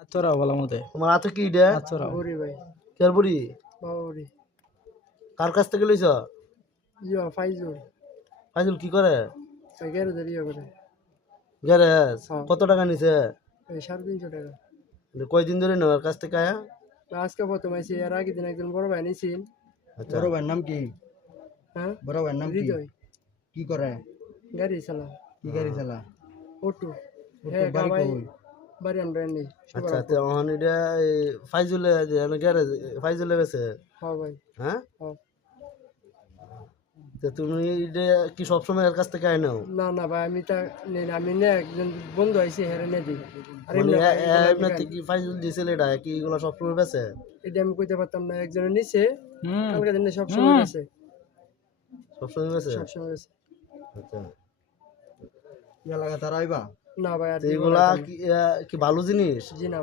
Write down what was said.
আচ্ছা বলা মতে তোমার হাতে কি এটা? আচ্ছা বড়ি ভাই কের বুড়ি? বাবা বড়ি কার কাছ থেকে লইছ? ইয়া ফাইজুল ফাইজুল কি করে? গ্যারেজ ইয়া করে গ্যারেজ। হ্যাঁ। কত টাকা নিছে? এই 350 টাকা কয়দিন ধরে নেওয়ার কাছ থেকে আয়া? আজকে প্রথম আইসি এর আগের দিন একজন বড় ভাই নিয়েছিল। আচ্ছা বড় ভাইয়ের নাম কি? হ্যাঁ বড় ভাইয়ের নাম কি? হৃদয় কি করে? গাড়ি চালা কি গাড়ি চালা? অটো ওর হ্যাঁ বাড়ি ভাই কই? বাড়ি আমরা নেই আচ্ছা তো এখন এটা এই ফাইজুলে যে গ্যারেজ ফাইজুলে গেছে। হ্যাঁ ভাই হ্যাঁ হ্যাঁ। তো তুমি এটা কি সবসময় এর কাছ থেকে আয় নাও? না না ভাই আমি তা নেই না, আমি না একজন বন্ধু আইসি হেরে নে দিই আর মানে এমনি ভাই, এগুলা এমনিতে কি ফাইজুল দিছিল এটা কি এগুলো সবসময় বেছে? এটা আমি কইতে পারতাম না, একজনের নিচে হুম কালকে দিনে সব সময় গেছে সবসময় বেছে? সব সময় গেছে আচ্ছা এলাকা তারা আইবা? না ভাই আর তো এগুলা কি কি ভালো জিনিস? জি না